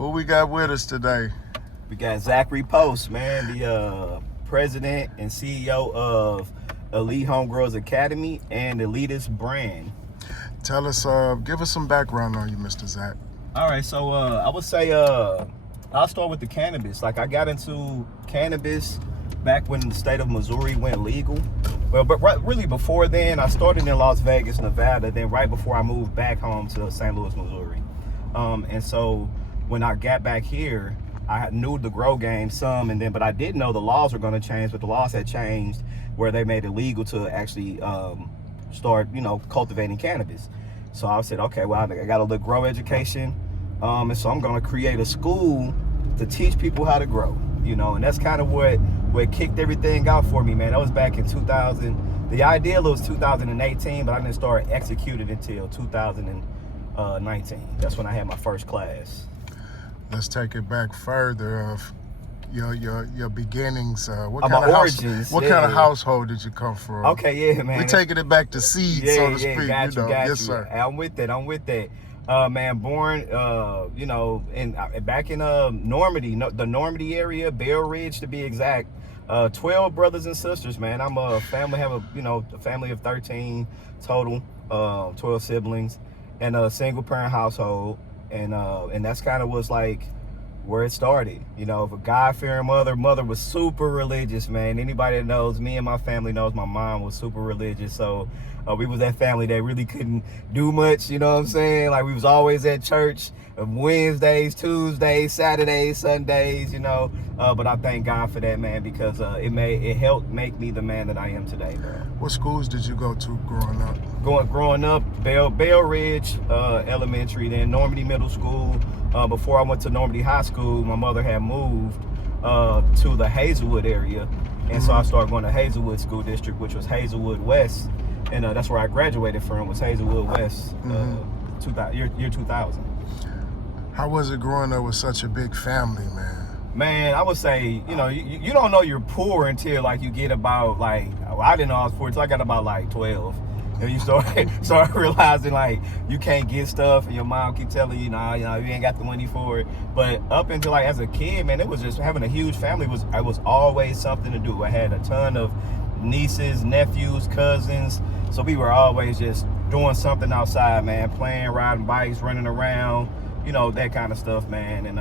Who we got with us today? We got Zachary Post, man, the president and CEO of Elite Homegirls Academy and Elitist Brand. Tell us, give us some background on you, Mr. Zach. All right, so I would say I'll start with the cannabis. Like, I got into cannabis back when the state of Missouri went legal. Well, but really before then, I started in Las Vegas, Nevada. Then right before I moved back home to St. Louis, Missouri. And so when I got back here, I knew the grow game some, but I didn't know the laws were going to change. But the laws had changed where they made it legal to actually start, cultivating cannabis. So I said, okay, well, I got a little grow education, and so I'm going to create a school to teach people how to grow, and that's kind of what kicked everything out for me, man. That was back in 2000. The ideal was 2018, but I didn't start executing until 2019. That's when I had my first class. Let's take it back further of your beginnings. What My origins. What kind of household did you come from? Okay, yeah, man. We're taking it back to seeds, so to speak. Got you. Yes, sir. I'm with that. Man, born, back in Normandy, the Normandy area, Bell Ridge to be exact. 12 brothers and sisters, man. I'm a family, a family of 13 total, 12 siblings, and a single parent household. And that's kind of was like where it started. If a God-fearing mother was super religious, man. Anybody that knows me and my family knows my mom was super religious. So we was that family that really couldn't do much, you know what I'm saying? Like, we was always at church Wednesdays, Tuesdays, Saturdays, Sundays, but I thank God for that, man, because it helped make me the man that I am today, bro. What schools did you go to growing up? Growing up, Bell Ridge Elementary, then Normandy Middle School. Before I went to Normandy High School, my mother had moved to the Hazelwood area, and so I started going to Hazelwood School District, which was Hazelwood West, and that's where I graduated from, was Hazelwood West, year 2000. How was it growing up with such a big family, man? Man, I would say, you don't know you're poor until, like, you get about, I didn't know I was poor until I got about, 12. And you start realizing, like, you can't get stuff, and your mom keep telling you, you ain't got the money for it. But up until, as a kid, man, it was just having a huge family was always something to do. I had a ton of nieces, nephews, cousins, so we were always just doing something outside, man, playing, riding bikes, running around, that kind of stuff, man. And,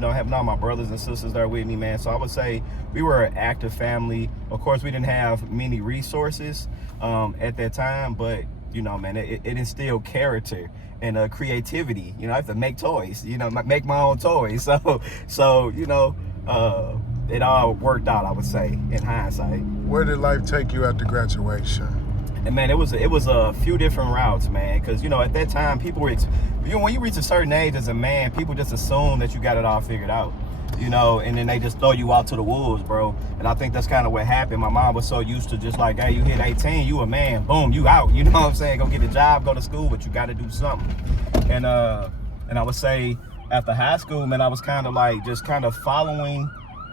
having all my brothers and sisters there with me, man. So I would say we were an active family. Of course, we didn't have many resources at that time, but, man, it instilled character and creativity. I have to make toys, make my own toys. So it all worked out, I would say, in hindsight. Where did life take you after graduation? And man, it was a few different routes, man, because at that time people were, when you reach a certain age as a man, people just assume that you got it all figured out, and then they just throw you out to the wolves, bro. And I think that's kind of what happened. My mom was so used to just like, hey, you hit 18, you a man, boom, you out. You know what I'm saying? Go get a job, go to school, but you got to do something. And I would say after high school, man, I was kind of following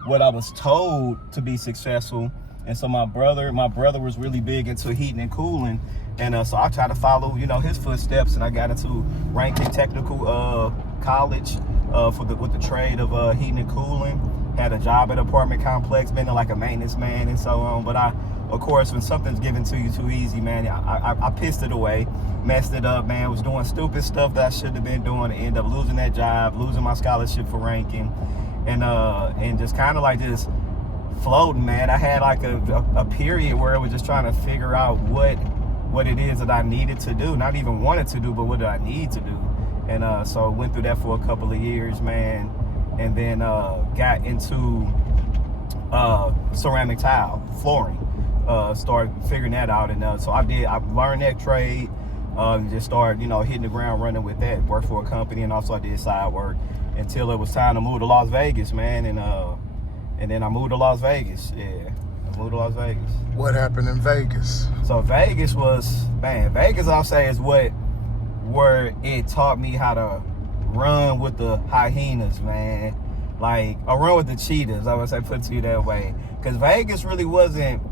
what I was told to be successful. And so my brother was really big into heating and cooling, and so I tried to follow, his footsteps, and I got into Rankin Technical College with the trade of heating and cooling. Had a job at an apartment complex, been like a maintenance man and so on. But of course, when something's given to you too easy, man, I pissed it away, messed it up, man. Was doing stupid stuff that I shouldn't have been doing, and ended up losing that job, losing my scholarship for Rankin, and just kind of like just floating, man. I had like a period where I was just trying to figure out what it is that I needed to do, not even wanted to do, but what did I need to do. And so went through that for a couple of years, man, and then got into ceramic tile flooring, started figuring that out. And so I learned that trade, just started hitting the ground running with that. Worked for a company, and also I did side work until it was time to move to Las Vegas, man. And then I moved to Las Vegas. Yeah, I moved to Las Vegas. What happened in Vegas? So Vegas I'll say is where it taught me how to run with the hyenas, man. Like, or run with the cheetahs, I would say, put it to you that way. Because Vegas really wasn't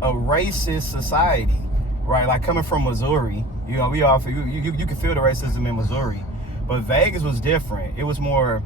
a racist society, right? Like, coming from Missouri, we all you can feel the racism in Missouri. But Vegas was different. It was more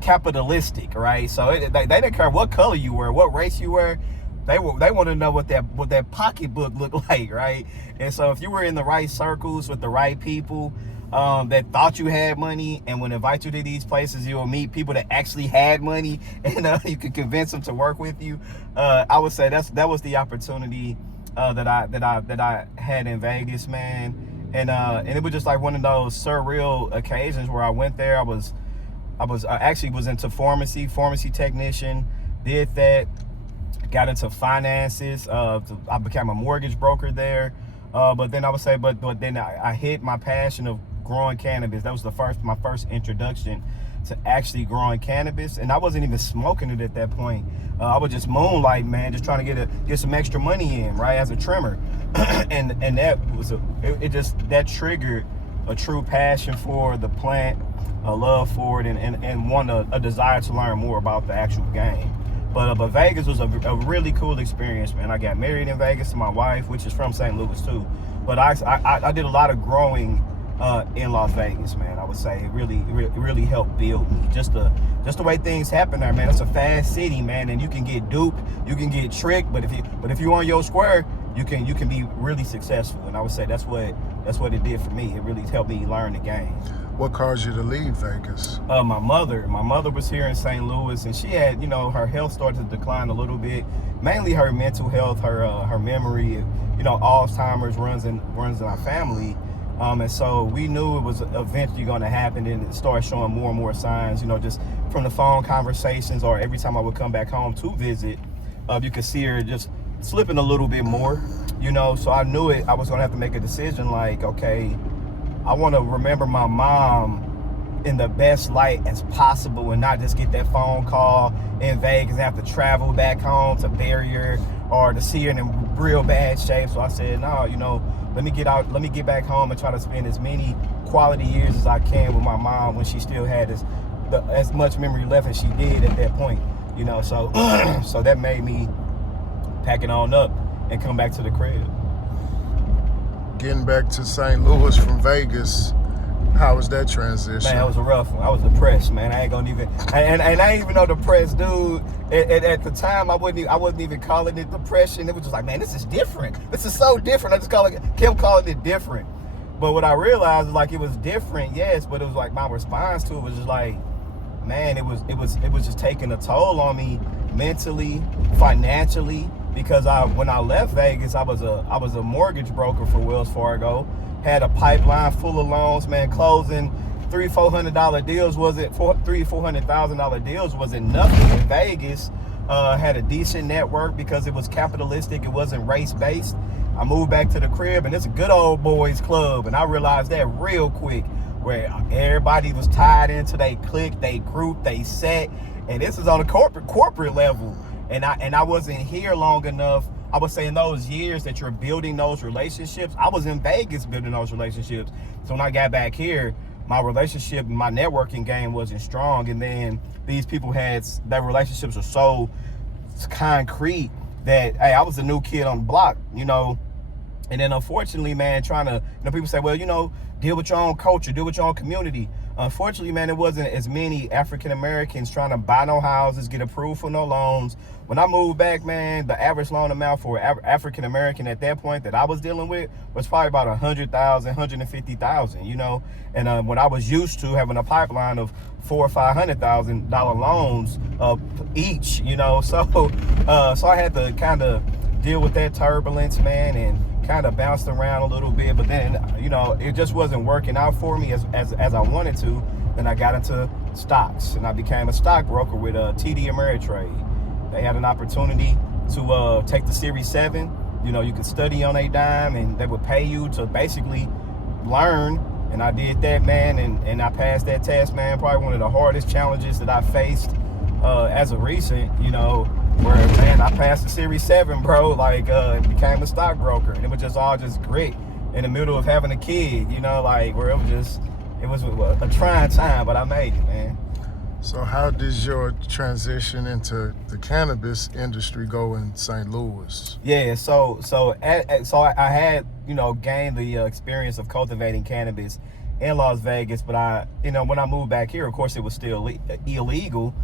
capitalistic, right? So they didn't care what color you were, what race you were. They want to know what that pocketbook looked like, right? And so if you were in the right circles with the right people that thought you had money and would invite you to these places, you will meet people that actually had money, and you could convince them to work with you. I would say that was the opportunity that I had in Vegas, man. And it was just like one of those surreal occasions where I went there. I actually was into pharmacy technician, did that, got into finances. I became a mortgage broker there. But then I would say, but then I hit my passion of growing cannabis. That was my first introduction to actually growing cannabis, and I wasn't even smoking it at that point. I was just moonlight, man, just trying to get some extra money in, right, as a trimmer. and that was that triggered a true passion for the plant, a love for it, and a desire to learn more about the actual game. But Vegas was a really cool experience, man. I got married in Vegas to my wife, which is from St. Louis too. But I did a lot of growing in Las Vegas, man. I would say it really helped build me. Just the way things happen there, man. It's a fast city, man, and you can get duped, you can get tricked. But if you're on your square, you can be really successful. And I would say that's what it did for me. It really helped me learn the game. What caused you to leave Vegas? My mother was here in St. Louis, and she had, her health started to decline a little bit. Mainly her mental health, her memory. Alzheimer's runs in our family. And so we knew it was eventually going to happen, and it started showing more and more signs, just from the phone conversations, or every time I would come back home to visit, you could see her just slipping a little bit more, so I knew I was going to have to make a decision like, okay, I want to remember my mom in the best light as possible and not just get that phone call in Vegas and have to travel back home to bury her or to see her in real bad shape. So I said, no, let me get back home and try to spend as many quality years as I can with my mom when she still had as much memory left as she did at that point, so so that made me pack it on up and come back to the crib. Getting back to St. Louis from Vegas, how was that transition? Man, it was a rough one. I was depressed, man. I ain't gonna even, and I ain't even no depressed dude. At the time, I wasn't even calling it depression. It was just like, man, this is different. This is so different. I just kept calling it different. But what I realized is like it was different, yes, but it was like my response to it was just like, man, it was just taking a toll on me mentally, financially. Because when I left Vegas, I was a mortgage broker for Wells Fargo. Had a pipeline full of loans, man, closing $300,000-$400,000 deals wasn't $400,000 deals wasn't nothing in Vegas. Had a decent network because it was capitalistic. It wasn't race based. I moved back to the crib, and it's a good old boys club, and I realized that real quick, where everybody was tied into they clique, they group, they set, and this is on a corporate level. And I wasn't here long enough. I would say in those years that you're building those relationships, I was in Vegas building those relationships. So when I got back here, my relationship, my networking game wasn't strong. And then these people their relationships are so concrete that, hey, I was a new kid on the block, And then unfortunately, man, trying to, people say, well, deal with your own culture, deal with your own community. Unfortunately, man, there wasn't as many African Americans trying to buy no houses, get approved for no loans. When I moved back, man, the average loan amount for African American at that point that I was dealing with was probably about $100,000, $150,000, And when I was used to having a pipeline of $400,000 or $500,000 loans each, so I had to kind of deal with that turbulence, man, and kind of bounced around a little bit, but then it just wasn't working out for me as I wanted to. Then I got into stocks, and I became a stockbroker with TD Ameritrade. They had an opportunity to take the Series 7. You could study on a dime, and they would pay you to basically learn. And I did that, man, and I passed that test, man. Probably one of the hardest challenges that I faced as of recent, where, man, I passed the Series 7, bro, became a stockbroker. And it was all grit in the middle of having a kid, where it was a trying time, but I made it, man. So how does your transition into the cannabis industry go in St. Louis? Yeah, so I had, gained the experience of cultivating cannabis in Las Vegas, but when I moved back here, of course, it was still illegal.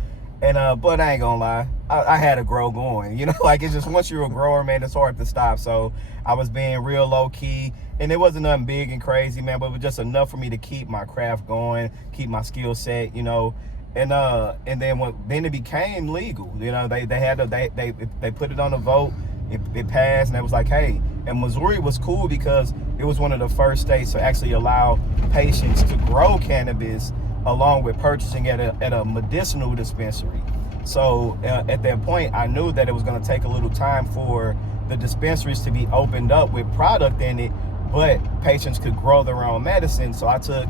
And but I ain't gonna lie, I had to grow going. Like, it's just, once you're a grower, man, it's hard to stop. So I was being real low key, and it wasn't nothing big and crazy, man, but it was just enough for me to keep my craft going, keep my skill set, And then it became legal. They put it on a vote. It passed, and it was like, hey. And Missouri was cool because it was one of the first states to actually allow patients to grow cannabis along with purchasing at a medicinal dispensary. So at that point, I knew that it was going to take a little time for the dispensaries to be opened up with product in it, but patients could grow their own medicine. So I took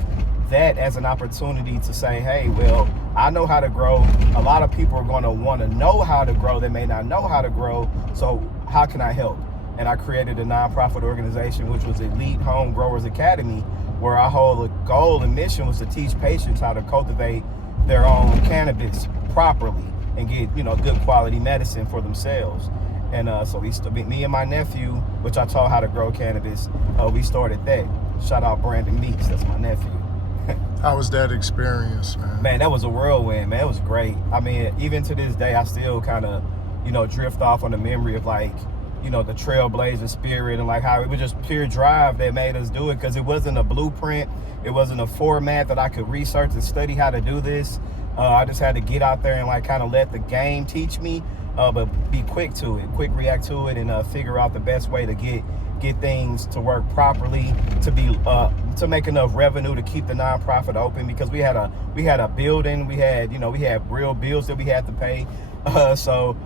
that as an opportunity to say, hey, well, I know how to grow. A lot of people are going to want to know how to grow. They may not know how to grow. So how can I help? And I created a nonprofit organization, which was Elite Home Growers Academy, where our whole goal and mission was to teach patients how to cultivate their own cannabis properly and get, good quality medicine for themselves. And so me and my nephew, which I taught how to grow cannabis, we started that. Shout out Brandon Meeks, that's my nephew. How was that experience, man? Man, that was a whirlwind, man. It was great. I mean, even to this day, I still kind of, drift off on the memory of, like, the trailblazer spirit, and like how it was just pure drive that made us do it, because it wasn't a blueprint. It wasn't a format that I could research and study how to do this. I just had to get out there and, like, kind of let the game teach me, but be quick react to it, and figure out the best way to get things to work properly, to make enough revenue to keep the nonprofit open, because we had a building, we had real bills that we had to pay. So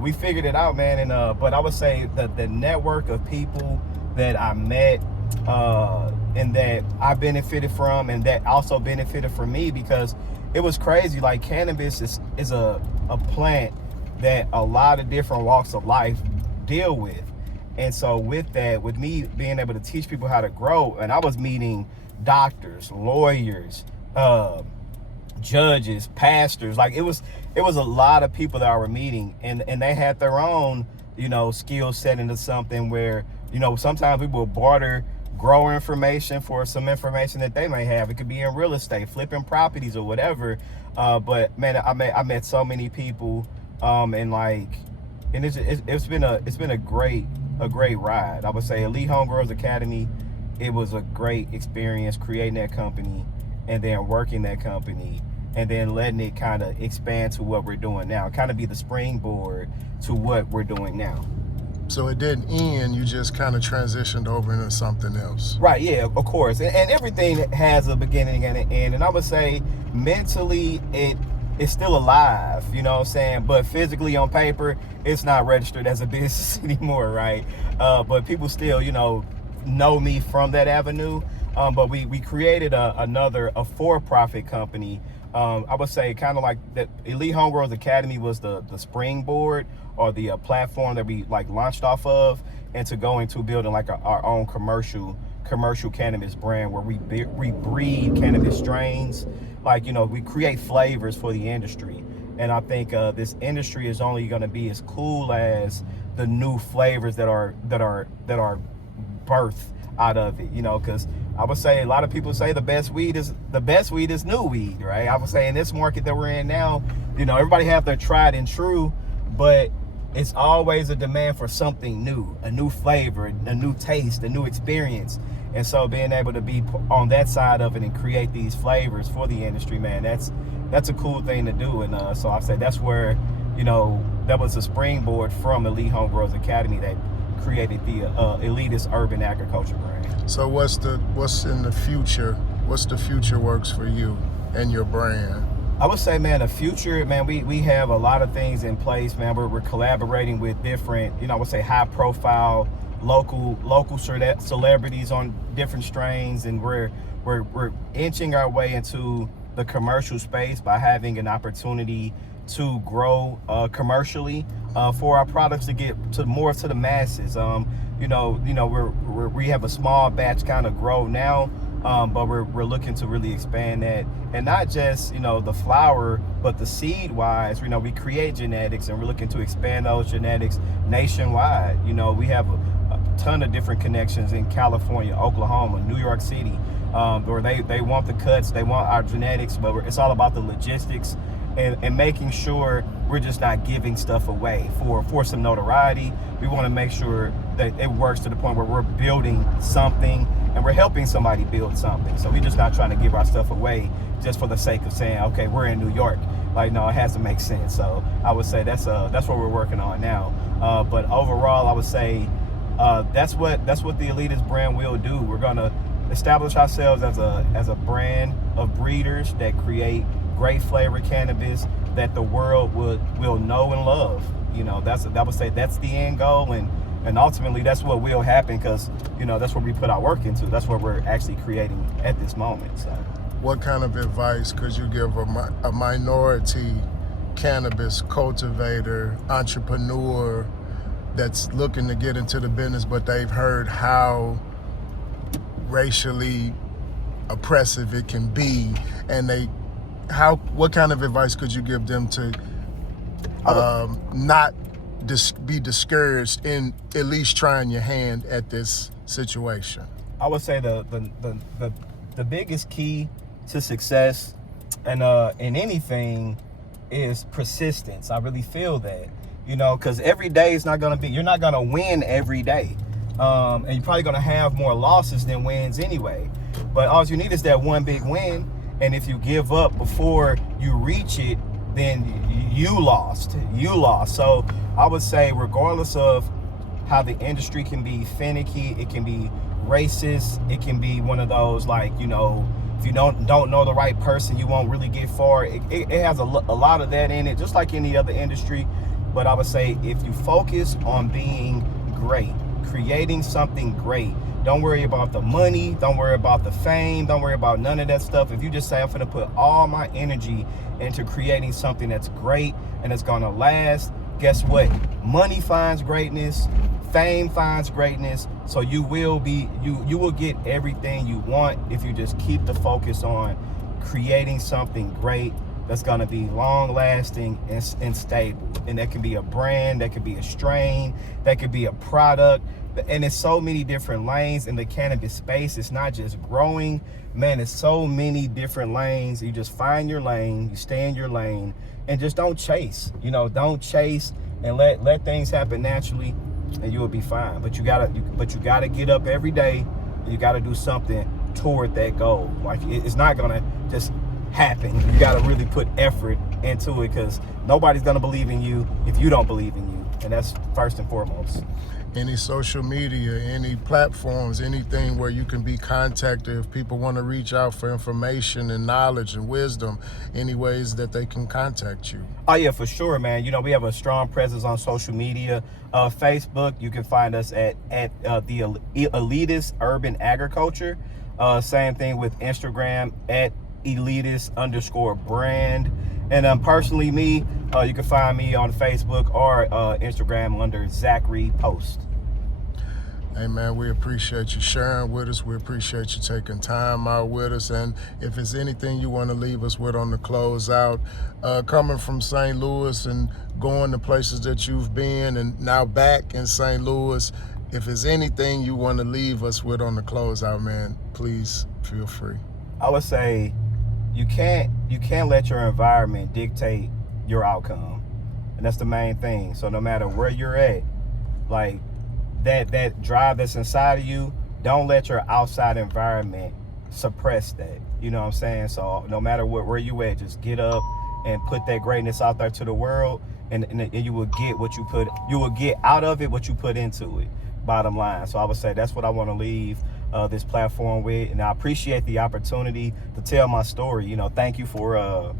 we figured it out, man. And but I would say that the network of people that I met and that I benefited from, and that also benefited from me, because it was crazy. Like, cannabis is a plant that a lot of different walks of life deal with. And so with me being able to teach people how to grow, and I was meeting doctors, lawyers, judges, pastors, like it was a lot of people that I were meeting, and they had their own, skill set into something where, sometimes we will barter grower information for some information that they may have. It could be in real estate, flipping properties or whatever. But man, I met so many people, and it's been a great ride. I would say Elite Home Growers Academy, it was a great experience creating that company, and then working that company, and then letting it kind of expand to what we're doing now, kind of be the springboard to what we're doing now. So it didn't end, you just kind of transitioned over into something else. Right, yeah, of course. And everything has a beginning and an end. And I would say mentally it's still alive, but physically on paper, it's not registered as a business anymore, right? But people still, know me from that avenue. But we created a for-profit company. I would say kind of like that. Elite Home Growers Academy was the springboard, or the platform that we launched off of, and to go into building our own commercial cannabis brand, where we breed cannabis strains. We create flavors for the industry. And I think this industry is only going to be as cool as the new flavors that are birthed out of it, because I would say a lot of people say the best weed is new weed, right? I would say in this market that we're in now, everybody have their tried and true, but it's always a demand for something new, a new flavor, a new taste, a new experience. And so being able to be on that side of it and create these flavors for the industry, man, that's a cool thing to do. And so I said that's where, that was a springboard from Elite Home Growers Academy that created the elitist urban agriculture brand. So what's in the future? What's the future works for you and your brand? I would say, man, the future, man, we have a lot of things in place, man. We're collaborating with different, I would say high profile local celebrities on different strains, and we're inching our way into the commercial space by having an opportunity to grow commercially for our products to get to more to the masses. We have a small batch kind of grow now, but we're looking to really expand that, and not just the flower, but the seed wise. We create genetics, and we're looking to expand those genetics nationwide. We have a ton of different connections in California, Oklahoma, New York City, or they want the cuts, they want our genetics, but it's all about the logistics and making sure we're just not giving stuff away for some notoriety. We want to make sure that it works to the point where we're building something and we're helping somebody build something. So we're just not trying to give our stuff away just for the sake of saying, okay, we're in New York. Like, no, it has to make sense. So I would say that's what we're working on now. But overall, I would say that's what the Elitist brand will do. We're gonna establish ourselves as a brand of breeders that create great flavored cannabis that the world will know and love. You know, I would say that's the end goal, and ultimately that's what will happen, because you know that's what we put our work into. That's what we're actually creating at this moment. So, what kind of advice could you give a minority cannabis cultivator, entrepreneur that's looking to get into the business, but they've heard how racially oppressive it can be, and what kind of advice could you give them to not be discouraged in at least trying your hand at this situation? I would say the biggest key to success and in anything is persistence. I really feel that, you know, because every day is not going to be, you're not going to win every day, and you're probably going to have more losses than wins anyway. But all you need is that one big win, and if you give up before you reach it, then you lost. So I would say, regardless of how the industry can be finicky, it can be racist, it can be one of those, like, you know, if you don't know the right person, you won't really get far. It has a lot of that in it, just like any other industry. But I would say, if you focus on being great, creating something great, don't worry about the money, don't worry about the fame, don't worry about none of that stuff. If you just say, I'm going to put all my energy into creating something that's great and it's going to last, guess what? Money finds greatness, fame finds greatness. So you will get everything you want if you just keep the focus on creating something great that's going to be long lasting and stable. And that can be a brand, that could be a strain, that could be a product. And there's so many different lanes in the cannabis space. It's not just growing, man. It's so many different lanes. You just find your lane, you stay in your lane, and just don't chase. You know, don't chase, and let things happen naturally, and you will be fine. But you gotta get up every day, and you gotta do something toward that goal. Like, it's not gonna just happen. You gotta really put effort into it, because nobody's gonna believe in you if you don't believe in you, and that's first and foremost. Any social media, any platforms, anything where you can be contacted if people want to reach out for information and knowledge and wisdom, any ways that they can contact you? Oh yeah, for sure, man. You know, we have a strong presence on social media. Facebook, you can find us at the Elitist Urban Agriculture. Same thing with Instagram at Elitist_brand. And personally, me, you can find me on Facebook or Instagram under Zachary Post. Hey man, we appreciate you sharing with us. We appreciate you taking time out with us. And if there's anything you want to leave us with on the closeout, coming from St. Louis and going to places that you've been and now back in St. Louis, if there's anything you want to leave us with on the closeout, man, please feel free. I would say you can't let your environment dictate your outcome, and that's the main thing. So no matter where you're at, like that drive that's inside of you, don't let your outside environment suppress that. You know what I'm saying? So no matter where you at, just get up and put that greatness out there to the world, and you will get you will get out of it what you put into it. Bottom line. So I would say that's what I want to leave this platform with, and I appreciate the opportunity to tell my story. You know, thank you for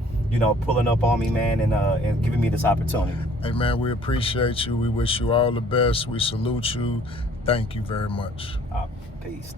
pulling up on me, man, and giving me this opportunity. Hey man, we appreciate you. We wish you all the best. We salute you. Thank you very much. Peace. Thank you.